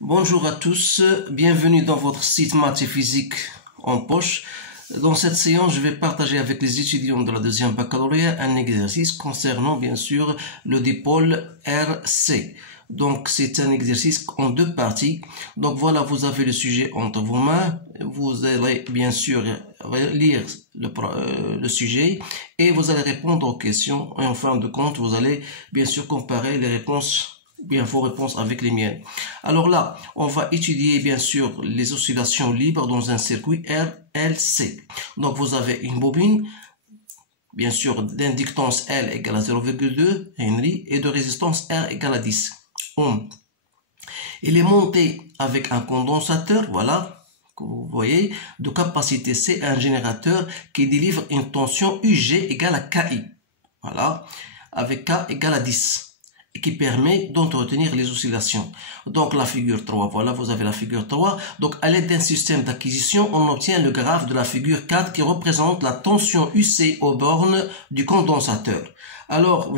Bonjour à tous, bienvenue dans votre site Maths et Physique en poche. Dans cette séance, je vais partager avec les étudiants de la deuxième baccalauréat un exercice concernant bien sûr le dipôle RC. Donc c'est un exercice en deux parties. Donc voilà, vous avez le sujet entre vos mains. Vous allez bien sûr lire le sujet et vous allez répondre aux questions. Et en fin de compte, vous allez bien sûr comparer les réponses, bien vos réponses avec les miennes. Alors là, on va étudier bien sûr les oscillations libres dans un circuit RLC. Donc vous avez une bobine, bien sûr d'inductance L égale à 0,2 Henry et de résistance R égale à 10 ohms. Il est monté avec un condensateur, voilà, que vous voyez, de capacité C, un générateur qui délivre une tension UG égale à KI, voilà, avec K égale à 10. Et qui permet d'entretenir les oscillations. Donc la figure 3, voilà, vous avez la figure 3. Donc à l'aide d'un système d'acquisition, on obtient le graphe de la figure 4 qui représente la tension UC aux bornes du condensateur. Alors,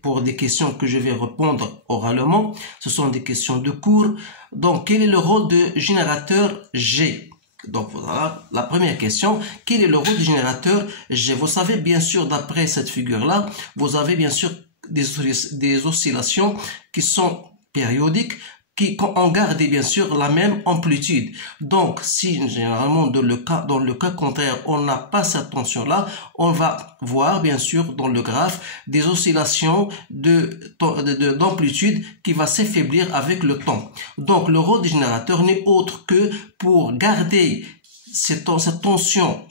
pour des questions que je vais répondre oralement, ce sont des questions de cours. Donc, quel est le rôle de générateur G? Donc voilà, la première question, quel est le rôle du générateur G? Vous savez bien sûr, d'après cette figure-là, vous avez bien sûr des oscillations qui sont périodiques, qui ont gardé bien sûr la même amplitude. Donc si généralement dans le cas contraire on n'a pas cette tension là, on va voir bien sûr dans le graphe des oscillations d'amplitude qui va s'affaiblir avec le temps. Donc le rôle du générateur n'est autre que pour garder cette tension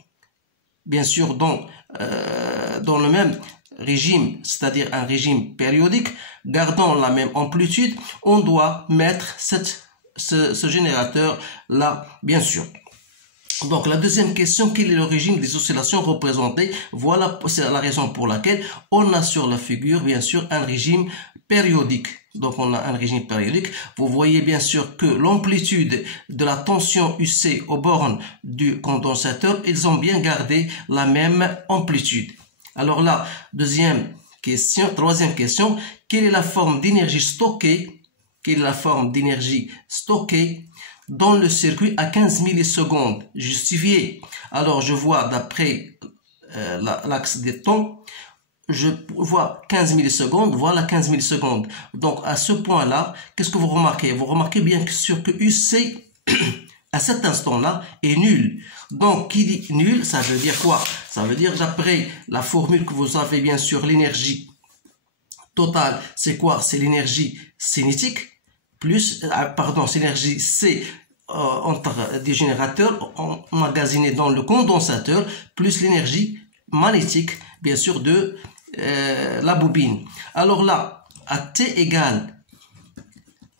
bien sûr dans le même régime, c'est-à-dire un régime périodique, gardant la même amplitude, on doit mettre ce générateur-là, bien sûr. Donc, la deuxième question, quel est le régime des oscillations représentées? Voilà, c'est la raison pour laquelle on a sur la figure, bien sûr, un régime périodique. Donc, on a un régime périodique. Vous voyez bien sûr que l'amplitude de la tension UC aux bornes du condensateur, ils ont bien gardé la même amplitude. Alors là, troisième question, quelle est la forme d'énergie stockée? Quelle est la forme d'énergie stockée dans le circuit à 15 millisecondes? Justifié. Alors je vois d'après l'axe des temps, je vois 15 millisecondes, voilà 15 millisecondes. Donc à ce point-là, qu'est-ce que vous remarquez? Vous remarquez bien sûr que UC à cet instant-là est nul. Donc, qui dit nul, ça veut dire quoi? Ça veut dire, d'après la formule que vous avez, bien sûr, l'énergie totale, c'est quoi? C'est l'énergie cinétique, plus, c'est l'énergie C entre des générateurs emmagasinés dans le condensateur, plus l'énergie magnétique, bien sûr, de la bobine. Alors là, à T égale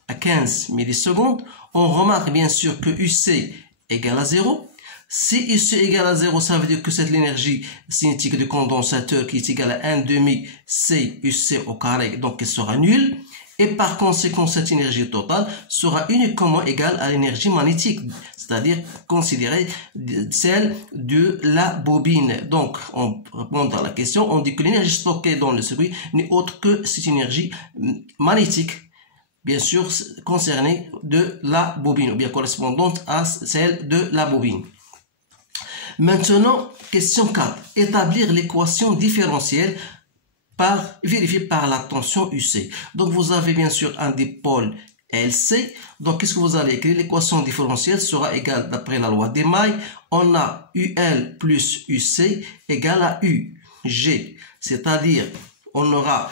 à 15 millisecondes, on remarque bien sûr que UC égale à 0. Si UC égale à 0, ça veut dire que c'est l'énergie cinétique du condensateur qui est égale à 1 demi C UC au carré, donc elle sera nulle. Et par conséquent, cette énergie totale sera uniquement égale à l'énergie magnétique, c'est-à-dire considérée celle de la bobine. Donc, on répond à la question, on dit que l'énergie stockée dans le circuit n'est autre que cette énergie magnétique, bien sûr concernée de la bobine, ou bien correspondante à celle de la bobine. Maintenant, question 4. Établir l'équation différentielle vérifiée par la tension UC. Donc, vous avez bien sûr un dipôle LC. Donc, qu'est-ce que vous allez écrire? L'équation différentielle sera égale, d'après la loi des mailles, on a UL plus UC égale à UG. C'est-à-dire, on aura,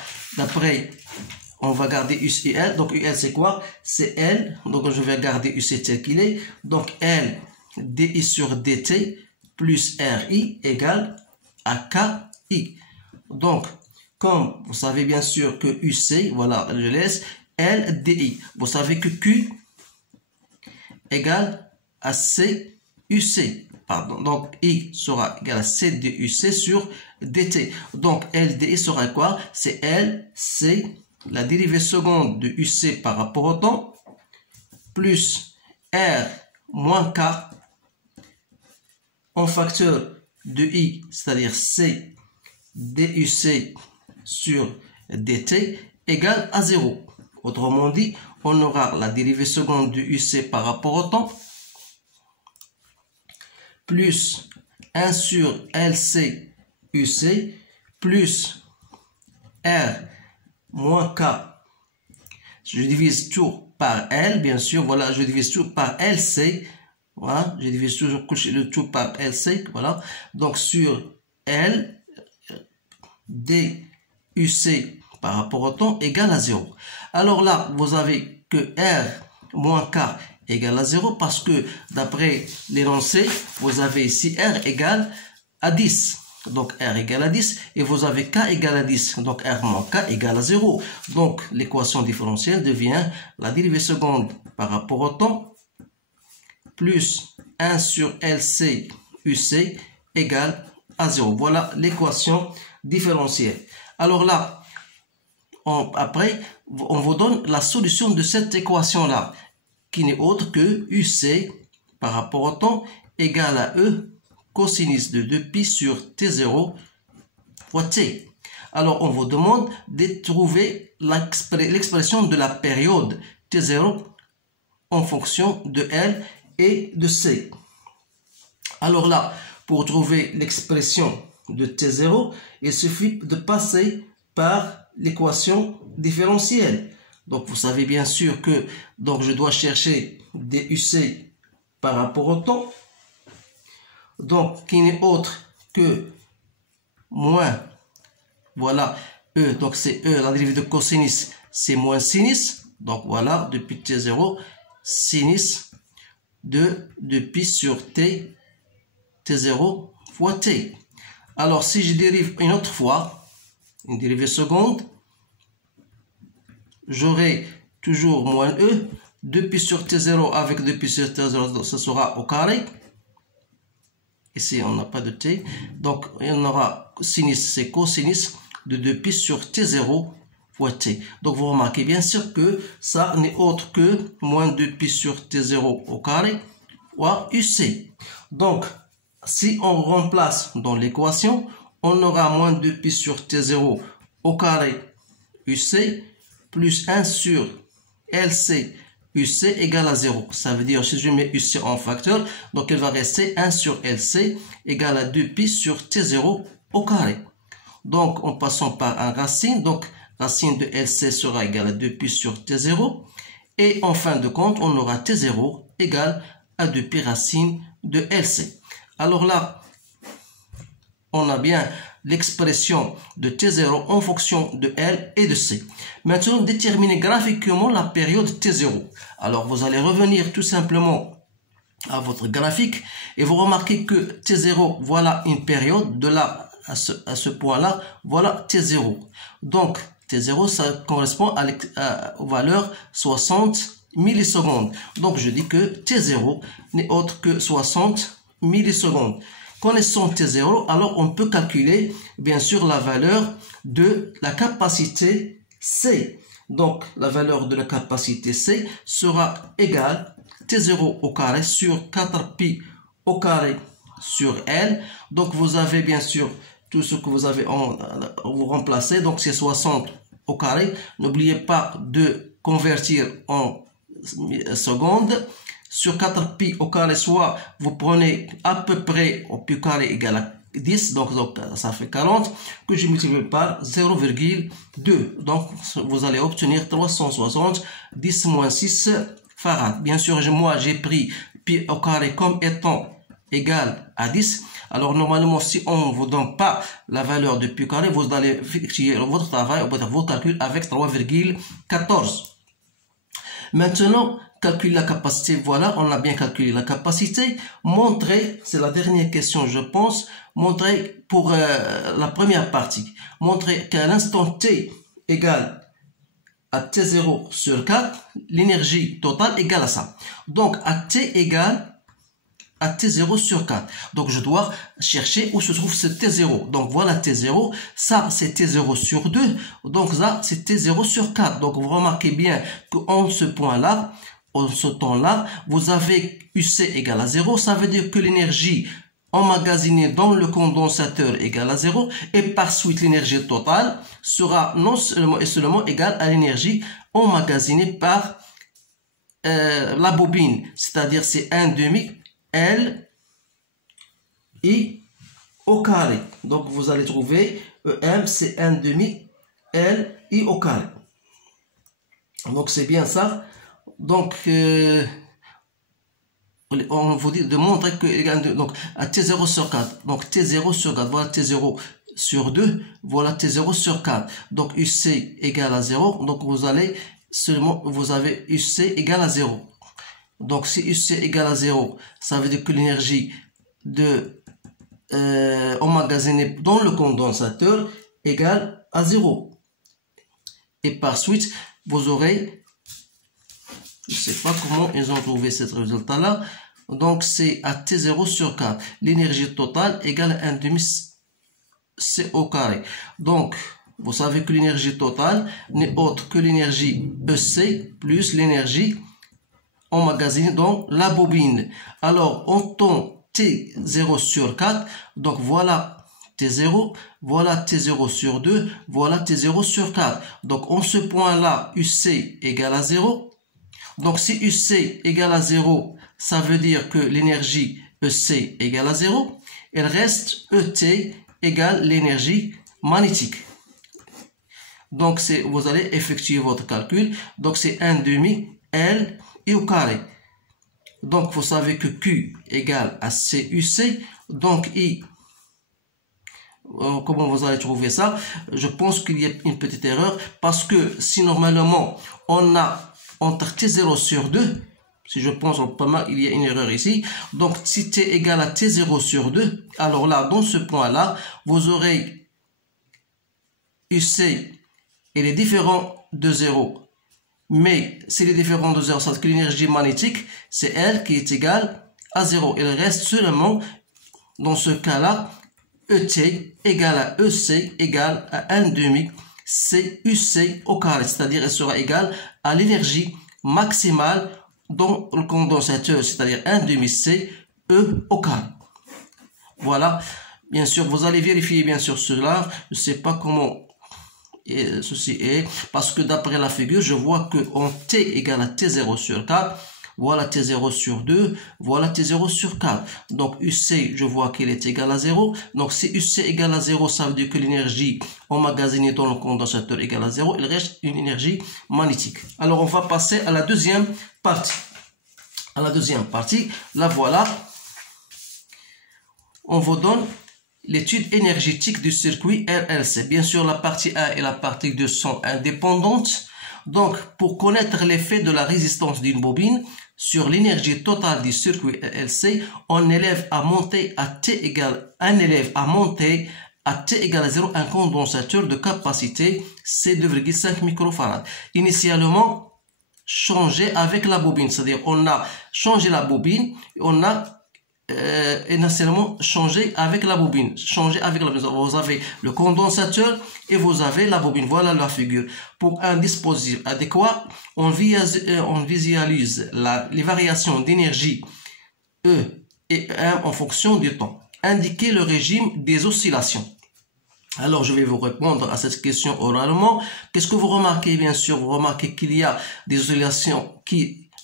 on va garder UL. Donc, UL, c'est quoi? C'est L. Donc, je vais garder UC tel qu'il est. Donc, L DI sur DT plus RI égale à KI. Donc, comme vous savez bien sûr que UC, voilà, je laisse, LDI. Vous savez que Q égale à CUC. Pardon. Donc, I sera égal à CDUC sur DT. Donc, LDI sera quoi? C'est L, C, la dérivée seconde de UC par rapport au temps, plus R moins K en facteur de I, c'est-à-dire C DUC sur dt égale à 0. Autrement dit, on aura la dérivée seconde du UC par rapport au temps, plus 1 sur LC UC, plus R moins K. Je divise tout par L, bien sûr, voilà, je divise tout par LC, voilà, je divise toujours le tout par LC, voilà, donc sur L, DUC par rapport au temps égale à 0. Alors là, vous avez que R moins K égale à 0 parce que d'après l'énoncé, vous avez ici R égale à 10. Donc R égale à 10 et vous avez K égale à 10. Donc R moins K égale à 0. Donc l'équation différentielle devient la dérivée seconde par rapport au temps plus 1 sur LC UC égale à 0. Voilà l'équation différentielle. Alors là, après, on vous donne la solution de cette équation-là, qui n'est autre que UC par rapport au temps égale à E cosinus de 2pi sur T0 fois T. Alors, on vous demande de trouver l'expression de la période T0 en fonction de L et de C. Alors là, pour trouver l'expression de T0, il suffit de passer par l'équation différentielle. Donc, vous savez bien sûr que donc je dois chercher DUC par rapport au temps. Donc, qui n'est autre que moins, voilà, E. Donc, c'est E, la dérivée de cosinus, c'est moins sinus. Donc, voilà, depuis T0, sinus de pi sur T, T0 fois T. Alors, si je dérive une autre fois, une dérivée seconde, j'aurai toujours moins E, 2pi sur T0 avec 2pi sur T0, ce sera au carré. Ici, on n'a pas de T. Donc, on aura sinus, c'est cosinus de 2pi sur T0 fois T. Donc, vous remarquez bien sûr que ça n'est autre que moins 2pi sur T0 au carré fois UC. Donc, si on remplace dans l'équation, on aura moins 2pi sur T0 au carré UC plus 1 sur LC UC égale à 0. Ça veut dire, si je mets UC en facteur, donc il va rester 1 sur LC égale à 2pi sur T0 au carré. Donc, en passant par un racine, donc racine de LC sera égale à 2pi sur T0. Et en fin de compte, on aura T0 égale à 2pi racine de LC. Alors là, on a bien l'expression de T0 en fonction de L et de C. Maintenant, déterminer graphiquement la période T0. Alors, vous allez revenir tout simplement à votre graphique et vous remarquez que T0, voilà une période, de là à ce point-là, voilà T0. Donc, T0, ça correspond aux valeurs 60 millisecondes. Donc, je dis que T0 n'est autre que 60 millisecondes. Connaissant T0, alors on peut calculer bien sûr la valeur de la capacité C. Donc la valeur de la capacité C sera égale T0 au carré sur 4pi au carré sur L. Donc vous avez bien sûr tout ce que vous avez vous remplacez. Donc c'est 60 au carré. N'oubliez pas de convertir en secondes. Sur 4pi au carré, soit vous prenez à peu près au pi carré égale à 10, donc ça fait 40, que je multiplie par 0,2. Donc vous allez obtenir 360, 10 moins 6 farad. Bien sûr, moi j'ai pris pi au carré comme étant égal à 10. Alors normalement, si on ne vous donne pas la valeur de pi carré, vous allez effectuer votre travail, vos calculs avec 3,14. Maintenant, calculer la capacité, voilà, on a bien calculé la capacité. Montrer, c'est la dernière question, je pense, montrer pour la première partie, montrer qu'à l'instant t égale à t0 sur 4, l'énergie totale égale à ça. Donc, à t égale à t0 sur 4. Donc, je dois chercher où se trouve ce t0. Donc, voilà t0. Ça, c'est t0 sur 2. Donc, ça, c'est t0 sur 4. Donc, vous remarquez bien qu'en ce point-là, en ce temps-là, vous avez UC égale à 0. Ça veut dire que l'énergie emmagasinée dans le condensateur égale à 0. Et par suite, l'énergie totale sera non seulement et seulement égale à l'énergie emmagasinée par la bobine, c'est-à-dire c'est 1/2 L I au carré. Donc vous allez trouver EM, c'est 1/2 L I au carré. Donc c'est bien ça. Donc on vous dit de montrer que donc à T0 sur 4, donc T0 sur 4, voilà T0 sur 2, voilà T0 sur 4. Donc UC égale à 0, donc vous allez seulement, vous avez UC égale à 0. Donc si UC égale à 0, ça veut dire que l'énergie de emmagasinée dans le condensateur égale à 0. Et par suite, vous aurez, je ne sais pas comment ils ont trouvé ce résultat-là, donc c'est à T0 sur 4. L'énergie totale égale à 1/2 C au carré. Donc, vous savez que l'énergie totale n'est autre que l'énergie EC plus l'énergie emmagasinée dans la bobine. Alors, on tombe T0 sur 4, donc voilà T0, voilà T0 sur 2, voilà T0 sur 4. Donc, en ce point-là, UC égale à 0. Donc, si UC égale à 0, ça veut dire que l'énergie EC égale à 0. Il reste ET égale l'énergie magnétique. Donc, vous allez effectuer votre calcul. Donc, c'est 1/2 L I au carré. Donc, vous savez que Q égale à CUC. Donc, I, comment vous allez trouver ça? Je pense qu'il y a une petite erreur parce que si normalement, on a entre T0 sur 2, si je pense pas mal, il y a une erreur ici. Donc, si T égale à T0 sur 2, alors là, dans ce point-là, vous aurez UC, il est différent de 0. Mais s'il est différent de 0, ça veut dire que l'énergie magnétique, c'est elle qui est égale à 0. Il reste seulement, dans ce cas-là, ET égale à EC égale à 1/2 CUC au carré. C'est-à-dire, elle sera égale à l'énergie maximale dans le condensateur, c'est-à-dire 1/2 C E au carré. Voilà. Bien sûr, vous allez vérifier bien sûr cela. Je ne sais pas comment ceci est, parce que d'après la figure, je vois que en T égale à T0 sur 4, voilà T0 sur 2, voilà T0 sur 4. Donc UC, je vois qu'il est égal à 0. Donc si UC égale à 0, ça veut dire que l'énergie emmagasinée dans le condensateur égale à 0. Il reste une énergie magnétique. Alors on va passer à la deuxième partie. À la deuxième partie, la voilà. On vous donne l'étude énergétique du circuit RLC. Bien sûr, la partie 1 et la partie 2 sont indépendantes. Donc, pour connaître l'effet de la résistance d'une bobine sur l'énergie totale du circuit RLC, on élève à monter à T égale à 0 un condensateur de capacité C 2,5 microfarad. Initialement, changé avec la bobine, c'est-à-dire on a changé la bobine, on a initialement changé avec la bobine. Vous avez le condensateur et vous avez la bobine. Voilà la figure. Pour un dispositif adéquat, on visualise les variations d'énergie E et M en fonction du temps. Indiquez le régime des oscillations. Alors, je vais vous répondre à cette question oralement. Qu'est-ce que vous remarquez? Bien sûr, vous remarquez qu'il y a des oscillations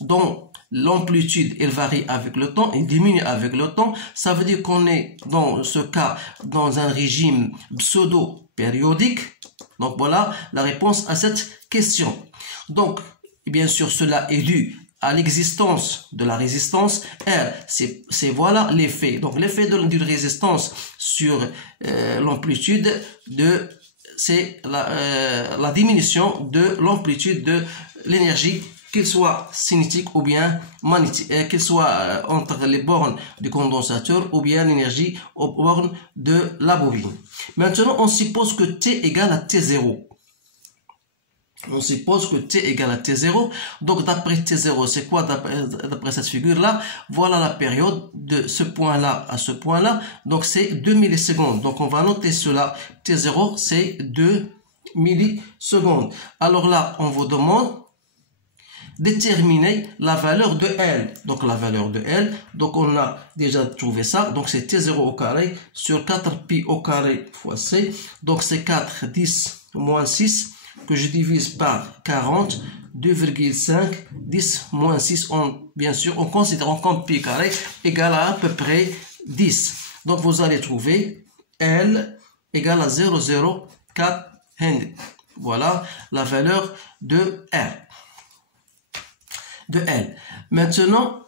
dont l'amplitude, elle varie avec le temps, elle diminue avec le temps. Ça veut dire qu'on est, dans ce cas, dans un régime pseudo-périodique. Donc, voilà la réponse à cette question. Donc, bien sûr, cela est dû à l'existence de la résistance R. C'est voilà l'effet. Donc, l'effet d'une résistance sur l'amplitude c'est la diminution de l'amplitude de l'énergie, qu'il soit cinétique ou bien magnétique, qu'il soit entre les bornes du condensateur ou bien l'énergie aux bornes de la bobine. Maintenant, on suppose que T égale à T0. On suppose que T égale à T0. Donc, d'après T0, c'est quoi d'après cette figure-là? Voilà la période de ce point-là à ce point-là. Donc, c'est 2 millisecondes. Donc, on va noter cela. T0, c'est 2 millisecondes. Alors là, on vous demande déterminer la valeur de L. Donc, la valeur de L. Donc, on a déjà trouvé ça. Donc, c'est T0 au carré sur 4pi au carré fois C. Donc, c'est 4, 10, moins 6. Que je divise par 40, 2,5, 10 moins 6, bien sûr, en considérant comme pi carré égale à peu près 10. Donc, vous allez trouver L égale à 0,04 Henry. Voilà la valeur de R. De L. Maintenant,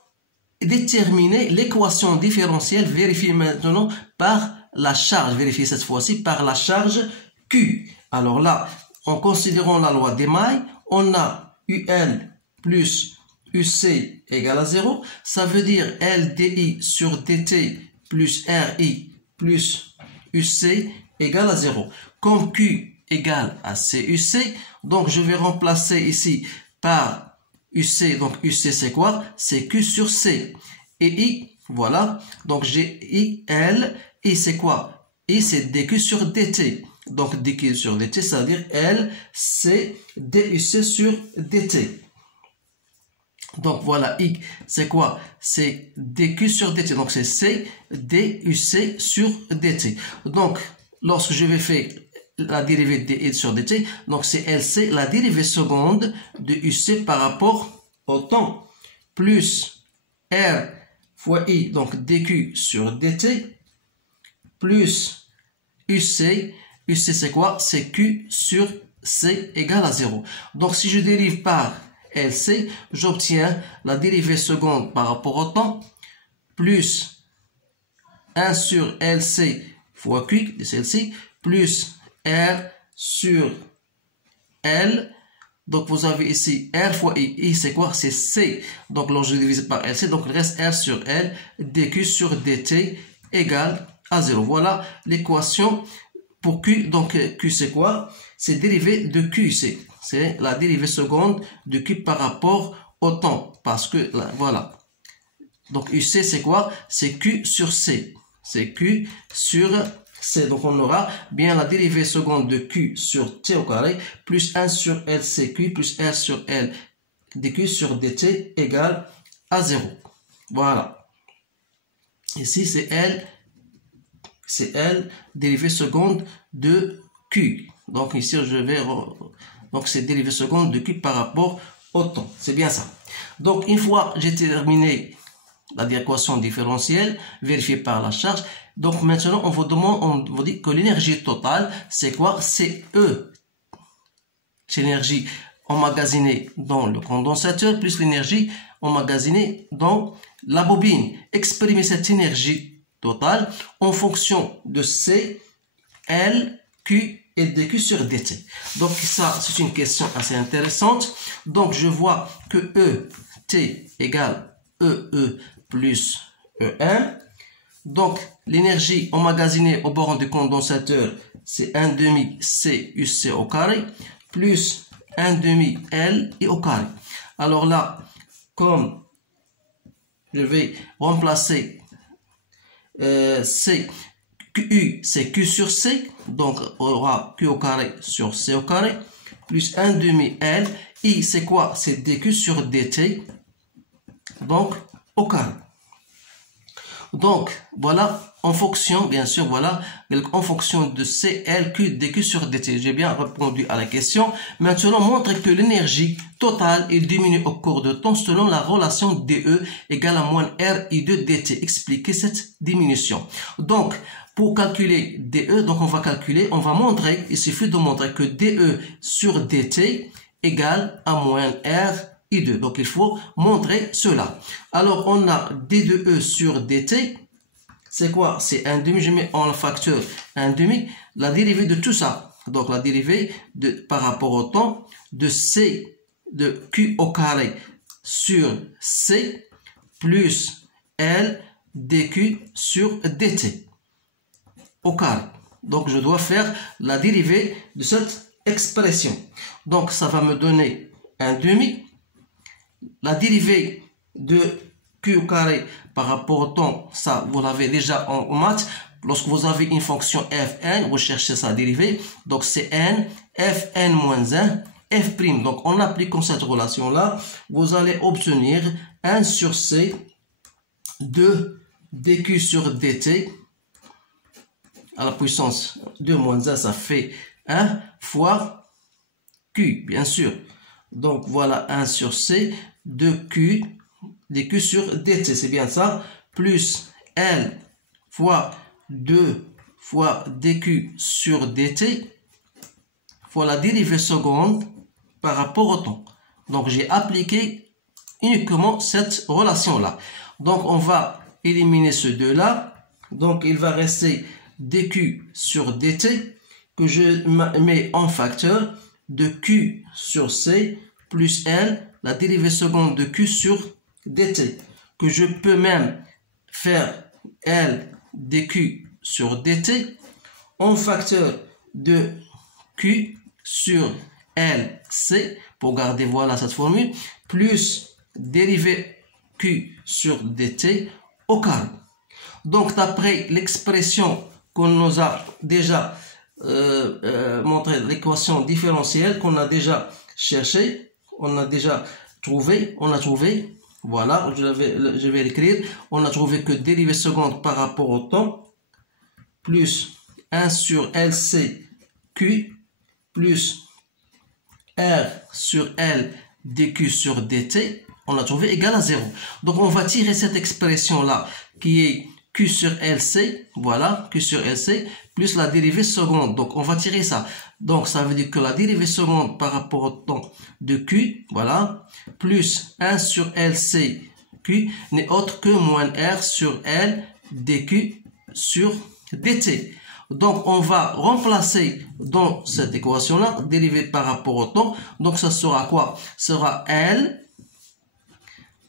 déterminer l'équation différentielle, vérifier maintenant par la charge, vérifier cette fois-ci par la charge Q. Alors là, en considérant la loi des mailles, on a UL plus UC égale à 0. Ça veut dire LDI sur DT plus RI plus UC égale à 0. Comme Q égale à CUC, donc je vais remplacer ici par UC. Donc UC c'est quoi? C'est Q sur C. Et I, voilà. Donc j'ai IL. I c'est quoi? I c'est DQ sur DT. Donc DQ sur DT, ça veut dire L, c'est DUC sur DT. Donc voilà, I, c'est quoi? C'est DQ sur DT. Donc c'est C, DUC sur DT. Donc, lorsque je vais faire la dérivée de I sur DT, donc c'est LC, la dérivée seconde de UC par rapport au temps, plus R fois I, donc DQ sur DT, plus UC. UC c'est quoi? C'est Q sur C égale à 0. Donc si je dérive par LC, j'obtiens la dérivée seconde par rapport au temps, plus 1 sur LC fois Q, c'est LC, plus R sur L. Donc vous avez ici R fois I. I c'est quoi? C'est C. Donc lorsque je divise par LC, donc il reste R sur L, dQ sur DT égale à 0. Voilà l'équation pour Q. Donc Q c'est quoi? C'est dérivé de QC. C'est la dérivée seconde de Q par rapport au temps. Parce que là, voilà. Donc UC c'est quoi? C'est Q sur C. C'est Q sur C. Donc on aura bien la dérivée seconde de Q sur T au carré plus 1 sur LCQ plus R sur L dQ sur DT égale à 0. Voilà. Ici c'est L. C'est L, dérivée seconde de Q. Donc ici, je vais... Donc c'est dérivée seconde de Q par rapport au temps. C'est bien ça. Donc une fois j'ai terminé l'équation différentielle, vérifiée par la charge. Donc maintenant, on vous demande, on vous dit que l'énergie totale, c'est quoi? C'est E. C'est l'énergie emmagasinée dans le condensateur, plus l'énergie emmagasinée dans la bobine. Exprimer cette énergie totale en fonction de C, L, Q et DQ sur DT. Donc ça, c'est une question assez intéressante. Donc je vois que E, T égale EE plus E1. Donc l'énergie emmagasinée au bord du condensateur, c'est 1/2 CUC au carré, plus 1/2 L et au carré. Alors là, comme je vais remplacer C, QU, c'est Q sur C, donc on aura Q au carré sur C au carré, plus 1/2 L, I c'est quoi? C'est DQ sur DT, donc au carré. Donc voilà, en fonction, bien sûr, voilà, en fonction de C, L, Q, DQ sur DT. J'ai bien répondu à la question. Maintenant, montre que l'énergie totale est diminuée au cours de temps selon la relation DE égale à moins RI de DT. Expliquez cette diminution. Donc, pour calculer DE, donc on va montrer, il suffit de montrer que DE sur DT égale à moins R I2. Donc, il faut montrer cela. Alors, on a D de E sur DT. C'est quoi? C'est 1/2. Je mets en facteur 1/2. La dérivée de tout ça. Donc, la dérivée par rapport au temps de C de Q au carré sur C plus L dQ sur DT au carré. Donc, je dois faire la dérivée de cette expression. Donc, ça va me donner 1/2. La dérivée de Q au carré par rapport au temps, ça vous l'avez déjà en maths. Lorsque vous avez une fonction fn, vous cherchez sa dérivée. Donc c'est n, fn moins 1, f'. Donc en appliquant cette relation-là, vous allez obtenir 1 sur c de dq sur dt à la puissance 2 moins 1, ça fait 1 fois q, bien sûr. Donc voilà 1 sur C de Q, dQ sur dt, c'est bien ça, plus L fois 2 fois dQ sur dt fois la dérivée seconde par rapport au temps. Donc j'ai appliqué uniquement cette relation-là. Donc on va éliminer ce 2-là. Donc il va rester dQ sur dt que je mets en facteur de Q sur C plus L, la dérivée seconde de Q sur dt, que je peux même faire L dQ sur dt en facteur de Q sur LC, pour garder voilà cette formule, plus dérivée Q sur dt au carré. Donc d'après l'expression qu'on nous a déjà montré, l'équation différentielle qu'on a déjà cherché, on a déjà trouvé, voilà, je vais l'écrire, on a trouvé que dérivée seconde par rapport au temps, plus 1 sur LCQ, plus R sur L dQ sur dt, on a trouvé égal à 0. Donc on va tirer cette expression-là, qui est Q sur LC, voilà, Q sur LC, plus la dérivée seconde. Donc on va tirer ça. Donc ça veut dire que la dérivée seconde par rapport au temps de Q, voilà, plus 1 sur LC Q n'est autre que moins R sur L dQ sur dt. Donc on va remplacer dans cette équation-là, dérivée par rapport au temps. Donc ça sera quoi? Ça sera L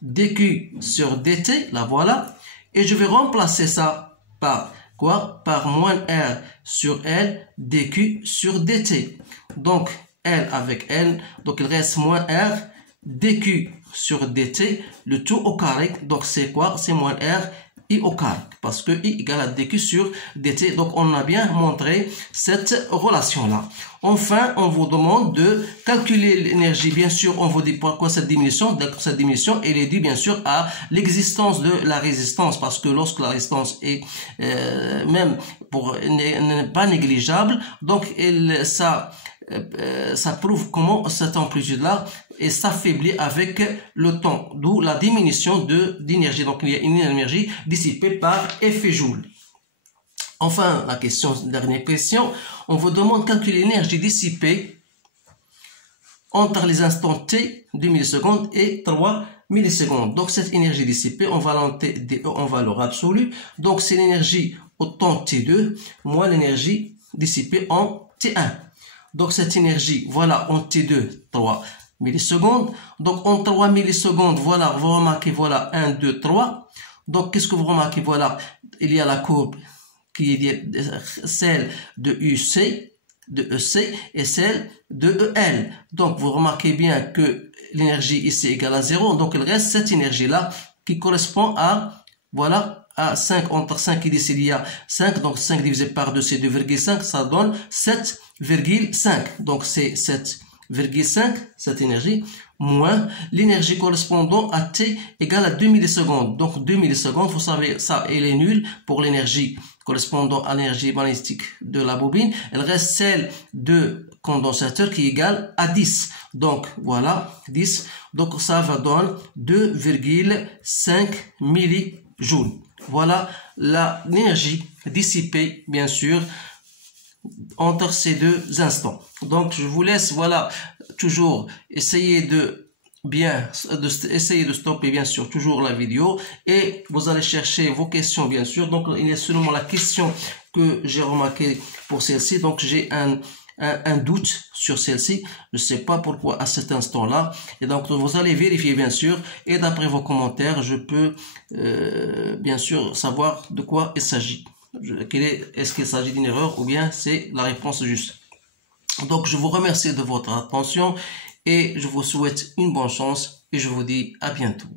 dQ sur dt, la voilà. Et je vais remplacer ça par quoi? Par moins R sur L dQ sur dt. Donc L avec L, donc il reste moins R dQ sur dt, le tout au carré. Donc c'est quoi? C'est moins R I au carré, parce que I égale à dQ sur dt. Donc on a bien montré cette relation-là. Enfin, on vous demande de calculer l'énergie. Bien sûr, on vous dit pourquoi cette diminution. Donc cette diminution, elle est due bien sûr à l'existence de la résistance, parce que lorsque la résistance est même n'est pas négligeable, donc ça prouve comment cette amplitude-là s'affaiblit avec le temps, d'où la diminution d'énergie. Donc il y a une énergie dissipée par effet Joule. Enfin, dernière question, on vous demande de calculer l'énergie dissipée entre les instants t, 2 millisecondes, et 3 millisecondes. Donc cette énergie dissipée, on va l'enlever dE en valeur absolue. Donc c'est l'énergie au temps t2 moins l'énergie dissipée en t1. Donc cette énergie, voilà, en T2, 3 millisecondes. Donc en 3 millisecondes, voilà, vous remarquez, voilà, 1, 2, 3. Donc qu'est-ce que vous remarquez? Voilà, il y a la courbe qui est celle de UC, de EC, et celle de EL. Donc vous remarquez bien que l'énergie ici est égale à 0. Donc il reste cette énergie-là qui correspond à, voilà, à 5, entre 5 et 10, il y a 5, donc 5 divisé par 2, c'est 2,5, ça donne 7,5. Donc c'est 7,5, cette énergie, moins l'énergie correspondant à T égale à 2 millisecondes. Donc 2 millisecondes, vous savez, ça, elle est nulle pour l'énergie correspondant à l'énergie magnétique de la bobine. Elle reste celle de condensateur qui est égale à 10. Donc voilà, 10. Donc ça va donner 2,5 millijoules. Voilà l'énergie dissipée, bien sûr, entre ces deux instants. Donc, je vous laisse, voilà, toujours essayer de stopper, bien sûr, toujours la vidéo. Et vous allez chercher vos questions, bien sûr. Donc, il y a seulement la question que j'ai remarquée pour celle-ci. Donc, j'ai un doute sur celle-ci. Je ne sais pas pourquoi à cet instant-là. Et donc, vous allez vérifier, bien sûr. Et d'après vos commentaires, je peux, bien sûr, savoir de quoi il s'agit. Est-ce qu'il s'agit d'une erreur ou bien c'est la réponse juste. Donc, je vous remercie de votre attention et je vous souhaite une bonne chance et je vous dis à bientôt.